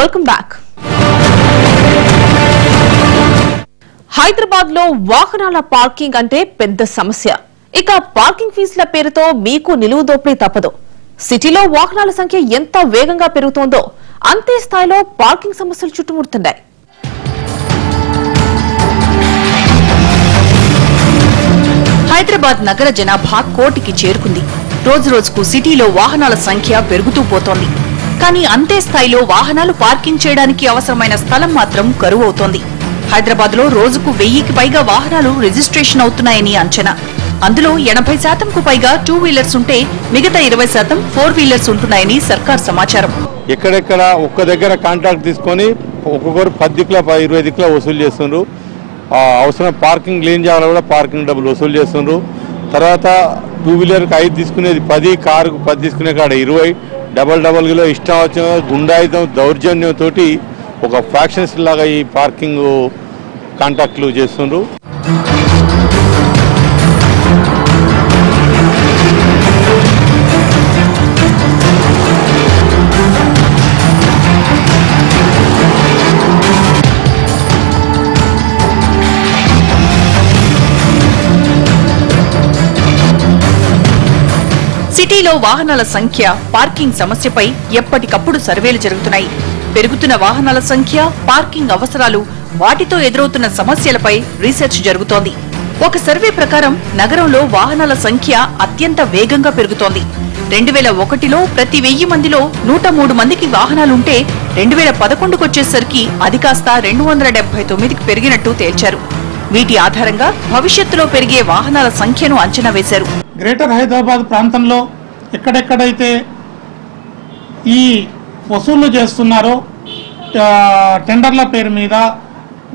Welcome back. Hyderabad లో వాహనాల parking అంటే పెద్ద సమస్య. ఇక పార్కింగ్ ఫీజుల పేరుతో మీకు నిలువు దోపిడీ తప్పదు. సిటీలో వాహనాల సంఖ్య ఎంత వేగంగా పెరుగుతోందో అంతే స్థాయిలో పార్కింగ్ సమస్యలు చుట్టుముడుతున్నాయి. హైదరాబాద్ నగర జనాభా కోటికి చేరుకుంది. రోజు రోజుకు సిటీలో వాహనాల సంఖ్య పెరుగుతూ పోతోంది. కానీ అంతే స్థాయిలో వాహనాలు పార్కింగ్ చేయడానికి అవసరమైన స్థలం మాత్రం కరువు అవుతోంది. హైదరాబాద్ లో రోజుకు 1000కి పైగా వాహనాలు రిజిస్ట్రేషన్ అవుతున్నాయని అంచనా. అందులో 80%కు పైగా 2 వీలర్స్ ఉంటే మిగతా 20% 4 వీలర్స్ ఉంటున్నాయని సర్కార్ సమాచారం. ఎక్కడెక్కడ ఒక్క దగ్గర కాంట్రాక్ట్ తీసుకొని ఒక్కొక్కరు 10 దిక్కుల 20 దిక్కుల వసూలు చేస్తున్నారు. అవసరం పార్కింగ్ లేని జాగాలో కూడా పార్కింగ్ డబ్బులు వసూలు చేస్తున్నారు. తర్వాత 2 వీలర్కి 5 తీసుకునేది 10, కారుకు 10 తీసుకునే కాడ 20, డబల్ ఇష్టం వచ్చిన గుండాయుధం దౌర్జన్యంతో ఒక ఫ్యాక్షన్స్ లాగా ఈ పార్కింగ్ కాంట్రాక్ట్లు చేస్తున్నారు. సిటీలో వాహనాల సంఖ్య, పార్కింగ్ సమస్యపై ఎప్పటికప్పుడు సర్వేలు జరుగుతున్నాయి. పెరుగుతున్న వాహనాల సంఖ్య, పార్కింగ్ అవసరాలు, వాటితో ఎదురవుతున్న సమస్యలపై రీసెర్చ్ జరుగుతోంది. ఒక సర్వే ప్రకారం నగరంలో వాహనాల సంఖ్య అత్యంత వేగంగా పెరుగుతోంది. 2001లో ప్రతి 1000 మందిలో 103 మందికి వాహనాలుంటే 2011కు వచ్చేసరికి అది కాస్త 279కి పెరిగినట్టు తేల్చారు. వీటి ఆధారంగా భవిష్యత్తులో పెరిగే వాహనాల సంఖ్యను అంచనా వేశారు. గ్రేటర్ హైదరాబాద్ ప్రాంతంలో ఎక్కడెక్కడైతే ఈ వసూళ్లు చేస్తున్నారో, టెండర్ల పేరు మీద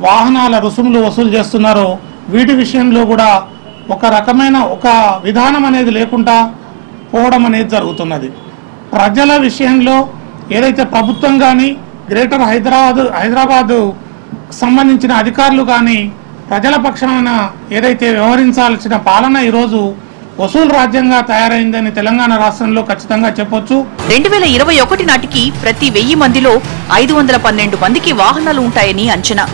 వాహనాల రుసుములు వసూలు చేస్తున్నారో, వీటి విషయంలో కూడా ఒక రకమైన ఒక విధానం అనేది లేకుండా పోవడం అనేది జరుగుతున్నది. ప్రజల విషయంలో ఏదైతే ప్రభుత్వం కానీ, గ్రేటర్ హైదరాబాద్ సంబంధించిన అధికారులు కానీ ప్రజల పక్షాన ఏదైతే వ్యవహరించాల్సిన పాలన ఈరోజు వసూలు రాజ్యంగా తయారైందని తెలంగాణ రాష్ట్రంలో ఖచ్చితంగా చెప్పొచ్చు. 2021 నాటికి ప్రతి 1000 మందిలో 512 మందికి వాహనాలు ఉంటాయని అంచనా.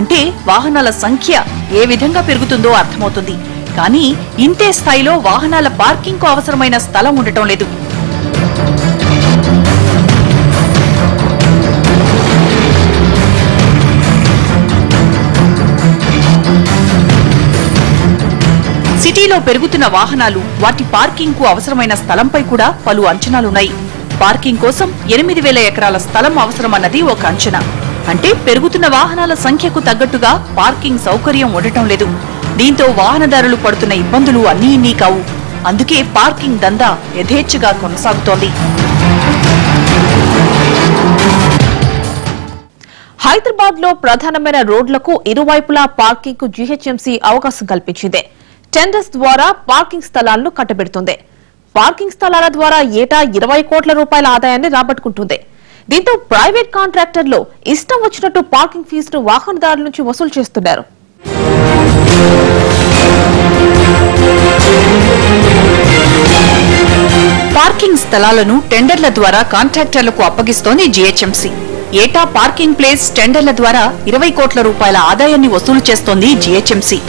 అంటే వాహనాల సంఖ్య ఏ విధంగా పెరుగుతుందో అర్థమవుతుంది. కానీ ఇంతే స్థాయిలో వాహనాల పార్కింగ్ కు అవసరమైన స్థలం ఉండటం లేదు. సిటీలో పెరుగుతున్న వాహనాలు, వాటి పార్కింగ్ కు అవసరమైన స్థలంపై కూడా పలు అంచనాలున్నాయి. పార్కింగ్ కోసం 8000 ఎకరాల స్థలం అవసరమన్నది ఒక అంచనా. అంటే పెరుగుతున్న వాహనాల సంఖ్యకు తగ్గట్టుగా పార్కింగ్ సౌకర్యం ఉండటం లేదు. దీంతో వాహనదారులు పడుతున్న ఇబ్బందులు అన్నీ ఇన్నీ కావు. అందుకే పార్కింగ్ దందా యథేచ్ఛగా కొనసాగుతోంది. హైదరాబాద్ లో ప్రధానమైన రోడ్లకు ఇరువైపులా పార్కింగ్ కు జీహెచ్ఎంసీ అవకాశం కల్పించింది. టెండర్స్ ద్వారా పార్కింగ్ స్థలాలను కట్టబెడుతుంది. పార్కింగ్ స్థలాల ద్వారా ఏటా 20 కోట్ల రూపాయల ఆదాయాన్ని రాబట్టుకుంటుంది. దీంతో ప్రైవేట్ కాంట్రాక్టర్లు ఇష్టం వచ్చినట్టు పార్కింగ్ ఫీజును వాహనదారుల నుంచి వసూలు చేస్తున్నారు. పార్కింగ్ స్థలాలను టెండర్ల ద్వారా కాంట్రాక్టర్లకు అప్పగిస్తోంది జీహెచ్ఎంసీ. ఏటా పార్కింగ్ ప్లేస్ టెండర్ల ద్వారా 20 కోట్ల రూపాయల ఆదాయాన్ని వసూలు చేస్తోంది జీహెచ్ఎంసీ.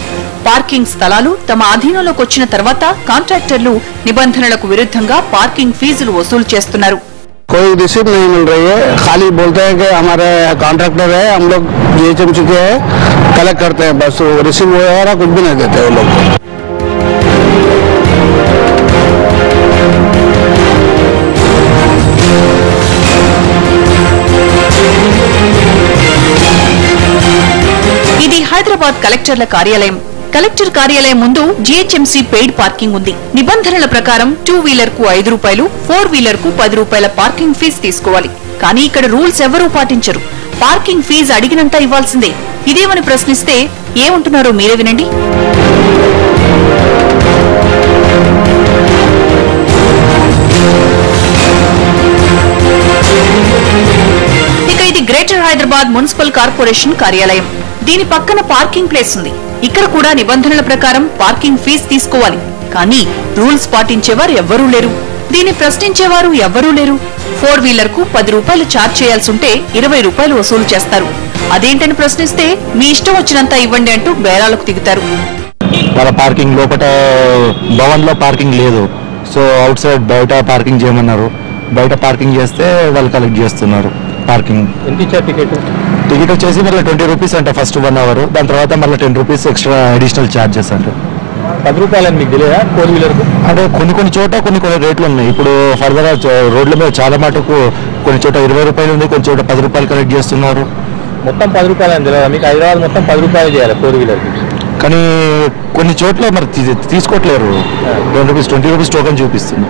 పార్కింగ్ స్థలాలు తమ అధీనంలోకి వచ్చిన తర్వాత కాంట్రాక్టర్లు నిబంధనలకు విరుద్ధంగా పార్కింగ్ ఫీజులు వసూలు చేస్తున్నారు. कोई रिसीव नहीं मिल रही है, खाली बोलते हैं कि हमारे कॉन्ट्रैक्टर है, हम लोग जीएचएमसी के कलेक्ट करते हैं, बस रिसीव वगैरह कुछ भी नहीं देते वो लोग. ఇది హైదరాబాద్ కలెక్టర్ల కార్యాలయం. కలెక్టర్ కార్యాలయం ముందు జీహెచ్ఎంసీ పెయిడ్ పార్కింగ్ ఉంది. నిబంధనల ప్రకారం 2 వీలర్ కు 5 రూపాయలు, 4 వీలర్ కు 10 రూపాయల పార్కింగ్ ఫీజు తీసుకోవాలి. కానీ ఇక్కడ రూల్స్ ఎవరూ పాటించరు. పార్కింగ్ ఫీజు అడిగినంత ఇవ్వాల్సిందే. ఇదేమని ప్రశ్నిస్తే ఏమంటున్నారో మీరే వినండి. ఇక ఇది గ్రేటర్ హైదరాబాద్ మున్సిపల్ కార్పొరేషన్ కార్యాలయం. దీని పక్కన పార్కింగ్ ప్లేస్ ఉంది. ఇక్కడ కూడా నిబంధనల ప్రకారం పార్కింగ్ ఫీజు తీసుకోవాలి. కానీ రూల్స్ పాటించేవారు ఎవ్వరూ లేరు. దీన్ని ప్రశ్నించేవారు ఎవ్వరూ లేరు. 4 వీలర్ కు 10 రూపాయలు ఛార్జ్ చేయాల్సి ఉంటే 20 రూపాయలు వసూలు చేస్తారు. అదేంటని ప్రశ్నిస్తే మీ ఇష్టం వచ్చినంత ఇవ్వండి అంటూ బేరాలకు దిగుతారు. వాళ్ళ పార్కింగ్ లోపల భవన్ లో పార్కింగ్ లేదు, సో అవుట్ సైడ్ బయట పార్కింగ్ చేయమన్నారు. బయట పార్కింగ్ చేస్తే వాళ్ళు కలెక్ట్ చేస్తున్నారు పార్కింగ్. ఎంత ఇచ్చారు టికెట్ వచ్చేసి మళ్ళీ 20 రూపీస్ అంట ఫస్ట్ 1 అవర్, దాని తర్వాత మళ్ళీ 10 రూపీస్ ఎక్స్ట్రా అడిషనల్ ఛార్జెస్ అంట. 10 రూపాయలని మీకు తెలియదా 4 వీలర్ కు? అంటే కొన్ని చోట కొన్ని రేట్లు ఉన్నాయి. ఇప్పుడు ఫర్దర్ రోడ్ల మీద చాలా మటుకు కొన్ని చోట 20 రూపాయలు ఉంది, కొన్ని చోట 10 రూపాయలు కలెక్ట్ చేస్తున్నారు. మొత్తం 10 రూపాయలు అని తెలియదా మీకు? హైదరాబాద్ మొత్తం 10 రూపాయలు చేయాలి 4 వీలర్ కి. కానీ కొన్ని చోట్ల మరి తీసుకోవట్లేరు. 20 రూపీస్ టోకెన్ చూపిస్తుంది.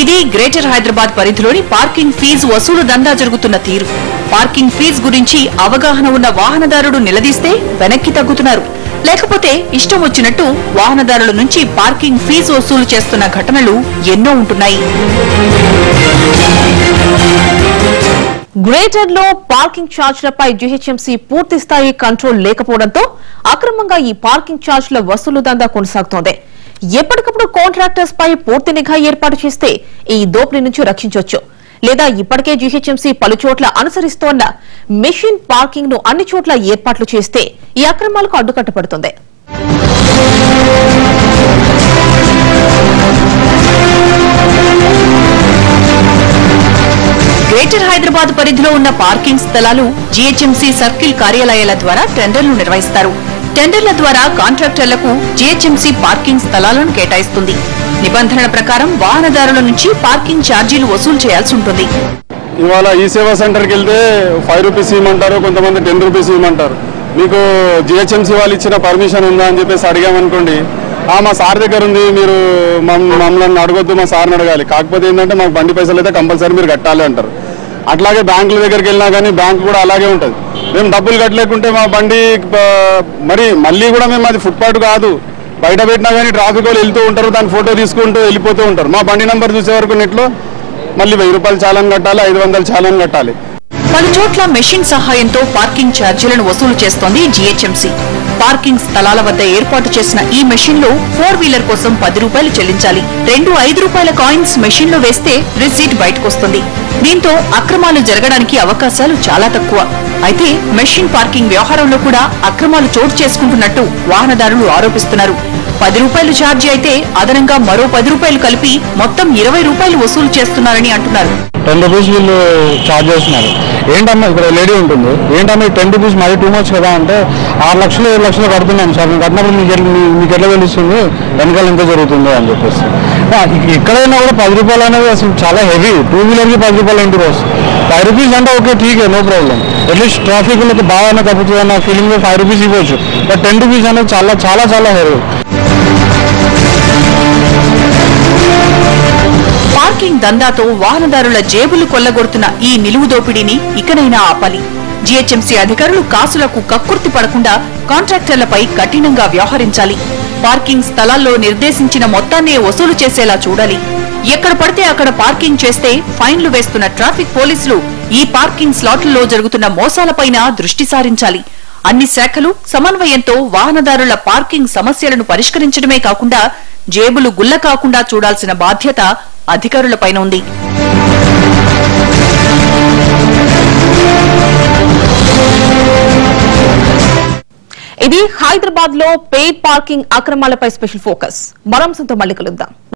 ఇది గ్రేటర్ హైదరాబాద్ పరిధిలోని పార్కింగ్ ఫీజు వసూలు దందా జరుగుతున్న తీరు. పార్కింగ్ ఫీజు గురించి అవగాహన ఉన్న వాహనదారుడు నిలదీస్తే వెనక్కి తగ్గుతున్నారు. లేకపోతే ఇష్టం వచ్చినట్టు వాహనదారుల నుంచి పార్కింగ్ ఫీజు వసూలు చేస్తున్న ఘటనలు ఎన్నో ఉంటున్నాయి. గ్రేటర్ లో పార్కింగ్ ఛార్జీలపై జీహెచ్ఎంసీ పూర్తి స్థాయి కంట్రోల్ లేకపోవడంతో అక్రమంగా ఈ పార్కింగ్ ఛార్జీల వసూలు దందా కొనసాగుతోంది. ఎప్పటికప్పుడు కాంట్రాక్టర్స్ పై పూర్తి నిఘా ఏర్పాటు చేస్తే ఈ దోపిడీ నుంచి రక్షించొచ్చు. లేదా ఇప్పటికే జీహెచ్ఎంసీ పలుచోట్ల అనుసరిస్తోన్న మెషిన్ పార్కింగ్ ను అన్ని చోట్ల ఏర్పాట్లు చేస్తే ఈ అక్రమాలకు అడ్డుకట్టబడుతుంది. గ్రేటర్ హైదరాబాద్ పరిధిలో ఉన్న పార్కింగ్ స్థలాలు జీహెచ్ఎంసీ సర్కిల్ కార్యాలయాల ద్వారా టెండర్లు నిర్వహిస్తారు. టెండర్ల ద్వారా కాంట్రాక్టర్లకు జీహెచ్ఎంసీ పార్కింగ్ స్థలాలను కేటాయిస్తుంది. నిబంధనల ప్రకారం వాహనదారుల నుంచి పార్కింగ్ ఛార్జీలు వసూలు చేయాల్సి ఉంటుంది. ఇవాళ ఈ సేవా సెంటర్కి వెళ్తే 5 రూపీస్ ఇవ్వమంటారు, కొంతమంది 10 రూపీస్ ఇవ్వమంటారు. మీకు జిహెచ్ఎంసీ వాళ్ళు ఇచ్చిన పర్మిషన్ ఉందా అని చెప్పేసి అడిగామనుకోండి, మా సార్ దగ్గర ఉంది, మీరు మమ్మల్ని అడగొద్దు, మా సార్ని అడగాలి. కాకపోతే ఏంటంటే మాకు బండి పైసలు అయితే కంపల్సరీ మీరు కట్టాలి అంటారు. అట్లాగే బ్యాంకుల దగ్గరికి వెళ్ళినా కానీ బ్యాంకు కూడా అలాగే ఉంటుంది. మేము డబ్బులు కట్టలేకుంటే మా బండి మళ్ళీ కూడా మేము అది ఫుట్పాత్ కాదు, బయట పెట్టినా కానీ ట్రాఫిక్ వాళ్ళు వెళ్తూ ఉంటారు, దాని ఫోటో తీసుకుంటూ వెళ్ళిపోతూ ఉంటారు. మా బండి నెంబర్ చూసే వరకు నెట్లో మళ్ళీ 1000 రూపాయలు చాలాన్ కట్టాలి, 500 చాలాన్ కట్టాలి. పలు చోట్ల మెషిన్ సహాయంతో పార్కింగ్ ఛార్జీలను వసూలు చేస్తోంది జీహెచ్ఎంసీ. పార్కింగ్ స్థలాల వద్ద ఏర్పాటు చేసిన ఈ మెషిన్ లో 4 వీలర్ కోసం 10 రూపాయలు చెల్లించాలి. 2 5 రూపాయల కాయిన్స్ మెషిన్ లో వేస్తే రిసీట్ బయటకొస్తుంది. దీంతో అక్రమాలు జరగడానికి అవకాశాలు చాలా తక్కువ. అయితే మెషిన్ పార్కింగ్ వ్యవహారంలో కూడా అక్రమాలు చోటు చేసుకుంటున్నట్టు వాహనదారులు ఆరోపిస్తున్నారు. 10 రూపాయలు ఛార్జీ అయితే అదనంగా మరో 10 రూపాయలు కలిపి మొత్తం 20 రూపాయలు వసూలు చేస్తున్నారని అంటున్నారు. 10 రూపీస్ వీళ్ళు ఛార్జ్ చేస్తున్నారు. ఏంటమ్మా ఇక్కడ లేడీ ఉంటుంది, ఏంటమ్మా 10 రూపీస్ మరీ టూ మచ్ కదా అంటే 6 లక్షలు 7 లక్షలు కడుతున్నాను సార్, నేను కట్టినప్పుడు మీకు ఎట్లా తెలుస్తుంది వెనకాల ఎంత జరుగుతుందో అని చెప్పేసి. ఎక్కడైనా కూడా 10 రూపాయలు అనేది అసలు చాలా హెవీ. 2 వీలర్కి 10 రూపాయలు ఇంటికి వస్తుంది. 5 రూపీస్ అంటే ఓకే ఠీకే, నో ప్రాబ్లం, అట్లీస్ట్ ట్రాఫిక్ అయితే బాగానే తగ్గుతుంది అన్న ఫీలింగ్ 5 రూపీస్ ఇవ్వచ్చు. బట్ 10 రూపీస్ అనేది చాలా చాలా చాలా హెవీ. పార్కింగ్ దందాతో వాహనదారుల జేబులు కొల్లగొడుతున్న ఈ నిలువు దోపిడీని ఇకనైనా ఆపాలి. జీహెచ్ఎంసీ అధికారులు కాసులకు కక్కుర్తి పడకుండా కాంట్రాక్టర్లపై కఠినంగా వ్యవహరించాలి. పార్కింగ్ స్థలాల్లో నిర్దేశించిన మొత్తాన్నే వసూలు చేసేలా చూడాలి. ఎక్కడ పడితే అక్కడ పార్కింగ్ చేస్తే ఫైన్లు వేస్తున్న ట్రాఫిక్ పోలీసులు ఈ పార్కింగ్ స్లాట్లలో జరుగుతున్న మోసాలపైన దృష్టి సారించాలి. అన్ని శాఖలు సమన్వయంతో వాహనదారుల పార్కింగ్ సమస్యలను పరిష్కరించడమే కాకుండా జేబులు గుల్ల కాకుండా చూడాల్సిన బాధ్యత అధికారులపైన ఉంది. ఇది హైదరాబాద్ లో పెయిడ్ పార్కింగ్ అక్రమాలపై స్పెషల్ ఫోకస్. మరో అంశంతో మళ్ళీ కలుద్దాం.